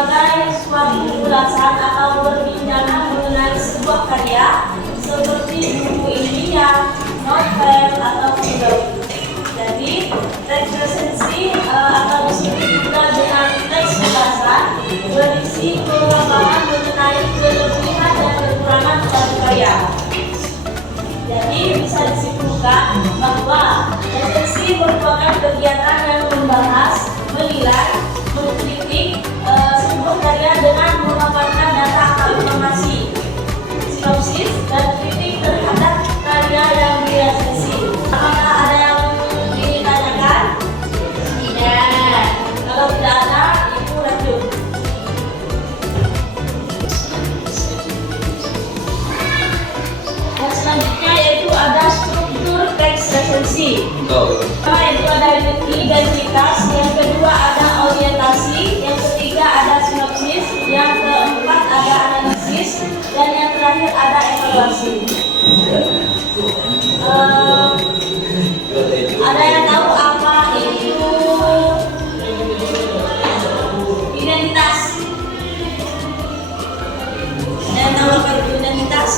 sebagai suatu ulasan atau perbincangan mengenai sebuah karya seperti buku ilmiah, novel, atau film. Jadi, teks resensi atau disebut juga dengan teks ulasan berisi pemaparan mengenai kelebihan dan kekurangan suatu karya. Jadi, bisa disimpulkan bahwa resensi merupakan kegiatan yang membahas, menilai, mengkritik sebuah karya dengan memaparkan data atau informasi, sinopsis, dan kritik terhadap karya yang diresensi. Apakah ada yang ditanyakan? Tidak. Kalau tidak ada, ibu lanjut. Yang selanjutnya yaitu ada struktur teks resensi. Pertama itu ada identitas, yang kedua ada orientasi, yang ketiga ada sinopsis, yang keempat ada analisis, dan yang terakhir ada evaluasi. Ada yang tahu apa itu identitas? Ada yang tahu apa itu identitas?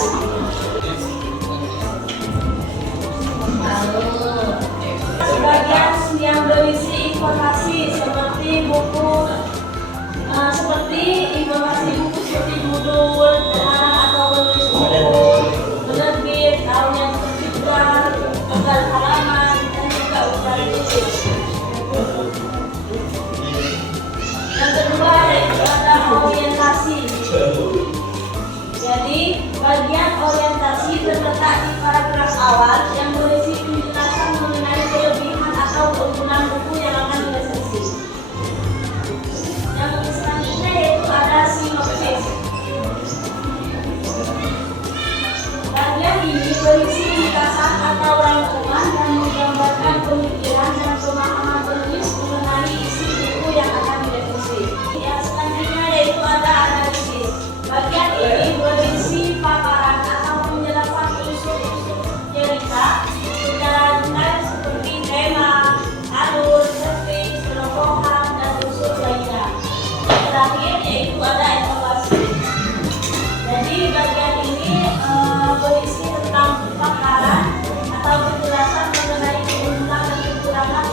Sebagian yang berisi informasi seperti informasi buku seperti judul, atau penulis buku, penerbit, tahun yang terbitkan, tanggal halaman, dan juga ukuran khusus. Yang kedua yaitu ada orientasi. Jadi bagian orientasi terletak di paragraf awal yang berisi penjelasan mengenai kelebihan atau keunggulan buku yang akan diresensi. Yang selanjutnya yaitu ada sinopsis. Bagian ini berisi ringkasan atau rangkuman yang menggambarkan pemikiran dan pemahaman penulis mengenai isi buku yang akan diresensi. Yang selanjutnya yaitu ada analisis. Bagian ini berisi paparan atau penjelasan unsur-unsur cerita secara detail seperti tema, alur, setting, tokohan, dan unsur lainnya. Terakhir yaitu ada evaluasi. Jadi bagian ini berisi tentang paparan atau penjelasan mengenai keunggulan dan kekurangan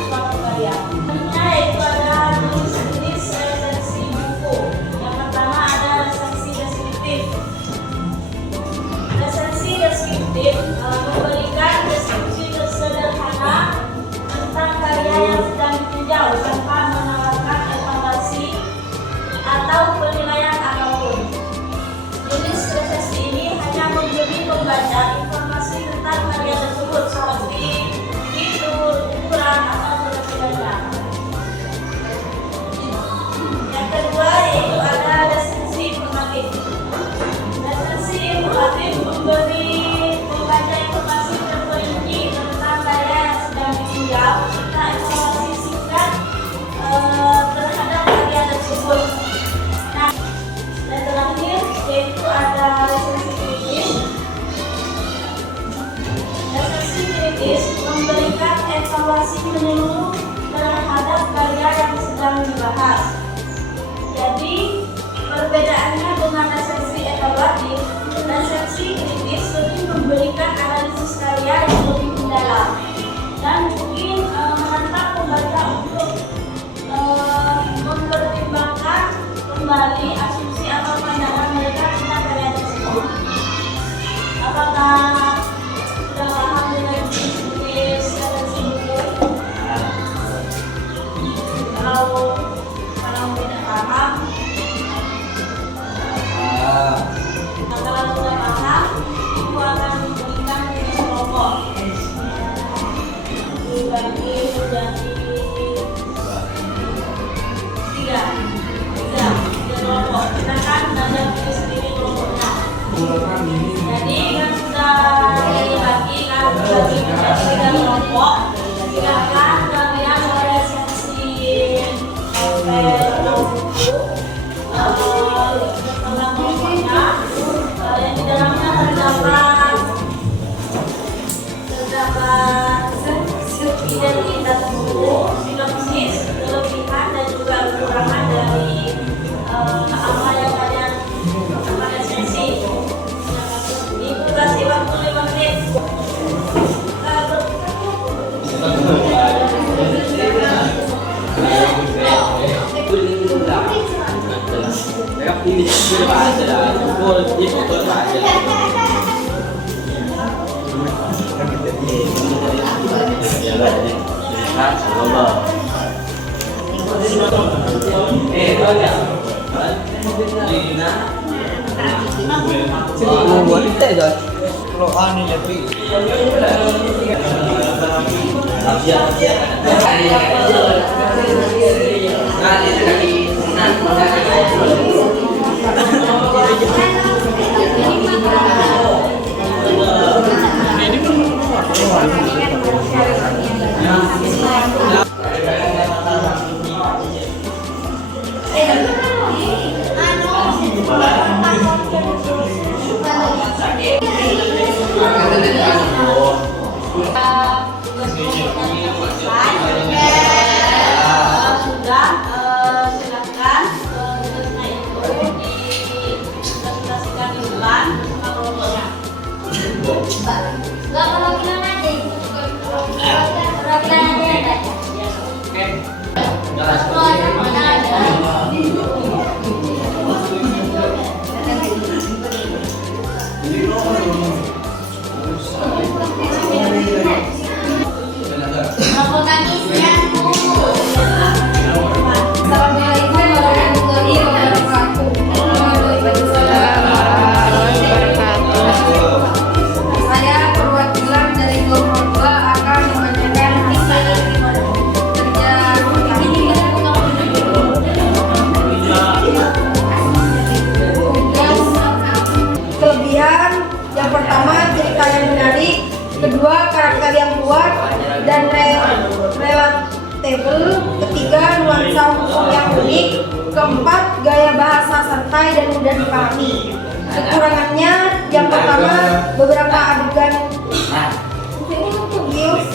suatu karya. Selanjutnya yaitu ada tulis resensi buku. Yang pertama ada resensi deskriptif. Resensi deskriptif memberikan deskripsi sederhana tentang karya yang sedang ditinjau tanpa menawarkan evaluasi atau penilaian apapun. Jenis resensi ini hanya memberi pembaca informasi tentang karya tersebut seperti fitur, ukuran, atau penampilannya. Yang kedua yaitu ada resensi informatif. Resensi informatif memberi pembaca informasi terperinci tentang karya yang sedang ditinjau serta informasi singkat terhadap karya tersebut. Nah, dan terakhir yaitu ada resensi kritis. Resensi kritis memberikan evaluasi menyeluruh terhadap karya yang sedang dibahas. Jadi perbedaannya dengan resensi evaluatif, resensi kritis lebih memberikan analisis karya yang lebih mendalam dan mungkin menantang pembaca untuk mempertimbangkan kembali asumsi atau pandangan mereka tentang karya tersebut. Apakah sudah paham dengan jenis resensi buku? Kalau tidak paham, kalau sudah paham, ibu akan memberikan jenis kelompok. Dibagi menjadi tiga kelompok. Kita kan ada tulis sendiri kelompoknya. Jadi kan sudah dibagi menjadi tiga kelompok. Silakan kalian meresensi novel buku tentang kelompoknya. Yang di dalamnya terdapat identitas buku, sinopsis, kelebihan dan juga kekurangan Kalau ani lebih sudah silakan tugasnya itu dipresentasikan di depan sama kelompoknya. Enggak perwakilan aja. Perwakilan aja. Perwakilan mana ada? Kelompok kami siap, Bu. Assalamualaikum warahmatullahi wabarakatuh. Saya perwakilan dari kelompok 2 akan membacakan hasil kerja kami. Kelebihan yang pertama, cerita yang menarik. Kedua, karakter yang kuat dan relatable. Ketiga, nuansa hukum yang unik. Keempat, gaya bahasa santai dan mudah dipahami. Kekurangannya, yang pertama, beberapa adegan gius.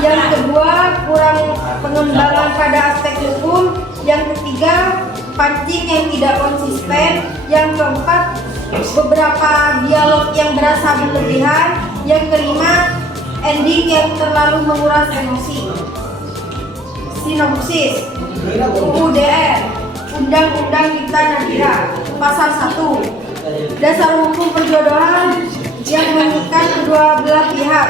Yang kedua, kurang pengembangan pada aspek hukum. Yang ketiga, pancing yang tidak konsisten. Yang keempat, beberapa dialog yang berasa berlebihan. Yang kelima, ending yang terlalu menguras emosi. Sinopsis UUDR Undang-Undang Cipta Nadira Pasal 1, dasar hukum perjodohan yang mengikat kedua belah pihak,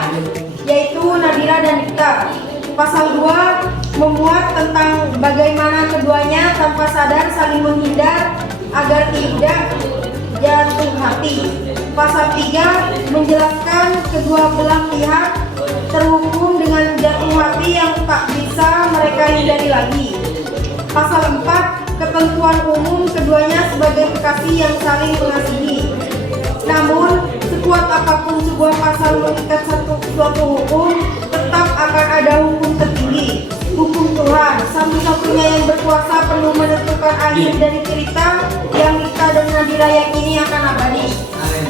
yaitu Nadira dan Dikta. Pasal 2 memuat tentang bagaimana keduanya tanpa sadar saling menghindar agar tidak jatuh hati. Pasal 3 menjelaskan kedua belah pihak terhukum dengan jatuh hati yang tak bisa mereka hindari lagi. Pasal 4 ketentuan umum keduanya sebagai kekasih yang saling mengasihi. Namun, sekuat apapun sebuah pasal mengikat suatu hukum, tetap akan ada hukum tertinggi, hukum Tuhan. Satu-satunya yang berkuasa perlu menentukan akhir dari cerita yang Dikta dan Nadira yakini akan abadi.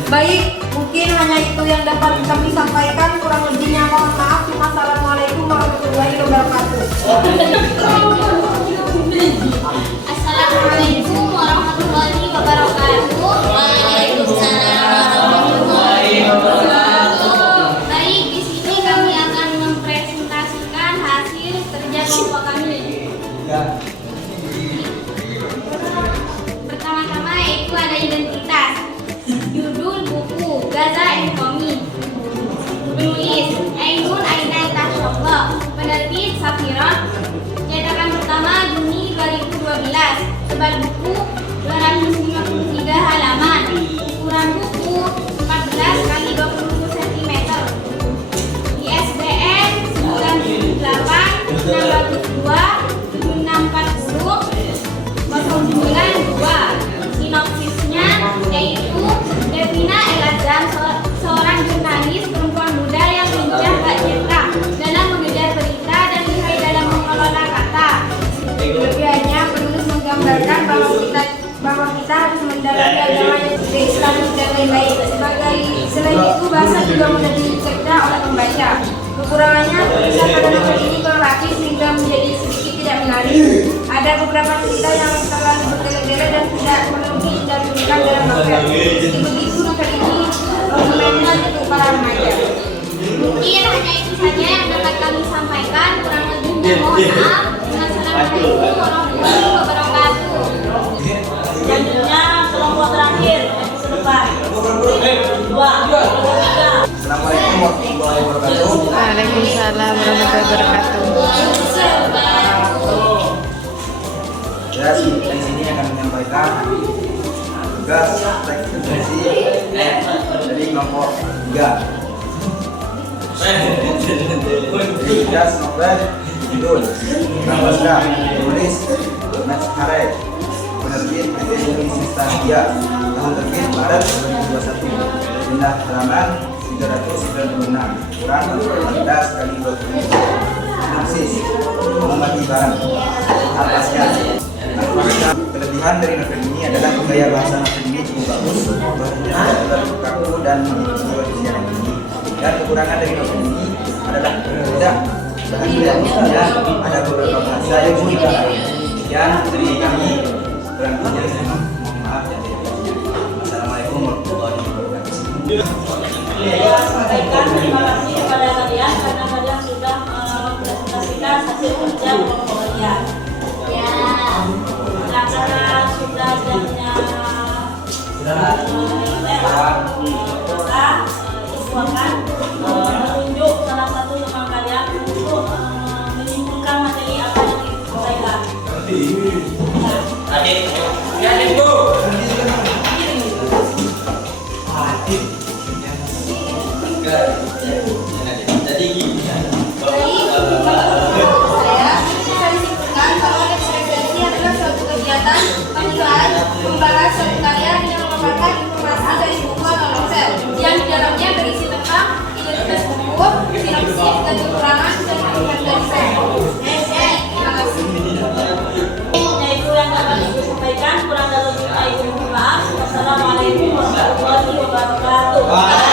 Baik, mungkin hanya itu yang dapat kami sampaikan. Kurang lebihnya mohon maaf. Wassalamualaikum warahmatullahi wabarakatuh. Assalamualaikum warahmatullahi wabarakatuh. Waalaikumsalam warahmatullahi wabarakatuh. Baik, di sini kami akan mempresentasikan hasil kerja kelompok kami. Pertama-tama yaitu ada identitas. Judul buku Gaza and Komi. Penulis Ainun Ainat Tashoba. Penerbit Safiron. Cetakan pertama Juni 2012. Tebal buku 253 halaman. Ukuran buku 14 kali 20 cm. ISBN 978 602 7640 092. Sinopsisnya yaitu Devina Eladzan, seorang jurnalis perempuan muda yang lincah tak cetak dalam mengejar berita dan lihai dalam mengelola kata. Kelebihannya, penulis menggambarkan bahwa kita harus mendalami agama yang Islami dan lain-lain. Selain itu, bahasa juga mudah dicerna oleh pembaca. Kekurangannya, tulisan pada novel ini kurang rapi sehingga menjadi sedikit tidak menarik. Ada beberapa cerita yang terlalu bertele-tele dan tidak perlu dicantumkan dalam novel. Begitu novel ini recommended untuk para remaja. Mungkin hanya itu saja yang dapat kami sampaikan. Kurang lebihnya mohon maaf. Wassalamualaikum warahmatullahi wabarakatuh. Selanjutnya warahmatullahi wabarakatuh. Waalaikumsalam warahmatullahi wabarakatuh. Ya, di sini akan menyampaikan tugas teks ekspresi dari kelompok 3. Jadi tugas novel judul Rambasda tulis Nats Harai, penerbit PT Indonesia India, tahun terbit Maret 2021, jumlah halaman 396, kurang 14 kali 20. Sinopsis Muhammad Ibaran. Atasnya, kelebihan dari novel ini adalah gaya bahasa novel ini cukup bagus, bahasanya terlalu kaku dan memiliki usia yang tinggi. Dan kekurangan dari novel ini adalah tidak bahan dan ada beberapa bahasa yang sulit. Sekian dari kami, kurang lebihnya saya mohon maaf dan tidak berkenan. Wassalamualaikum warahmatullahi wabarakatuh. Saya sampaikan terima kasih kepada kalian karena kalian sudah mempresentasikan hasil kerja kelompok kalian. Ya. Nah, karena sudah jamnya Ibu akan menunjuk salah satu teman kalian untuk menyimpulkan materi apa yang disampaikan. Saya bisa disimpulkan bahwa ekspresi adalah suatu kegiatan penilaian membahas suatu karya yang memaparkan informasi dari buku atau novel yang di dalamnya berisi tentang identitas buku, sinopsis dan kekurangan dan kelebihan dari buku. Terima kasih. Yaitu yang dapat Ibu sampaikan, kurang dan lebihnya Ibu mohon maaf. Wassalamualaikum warahmatullahi wabarakatuh.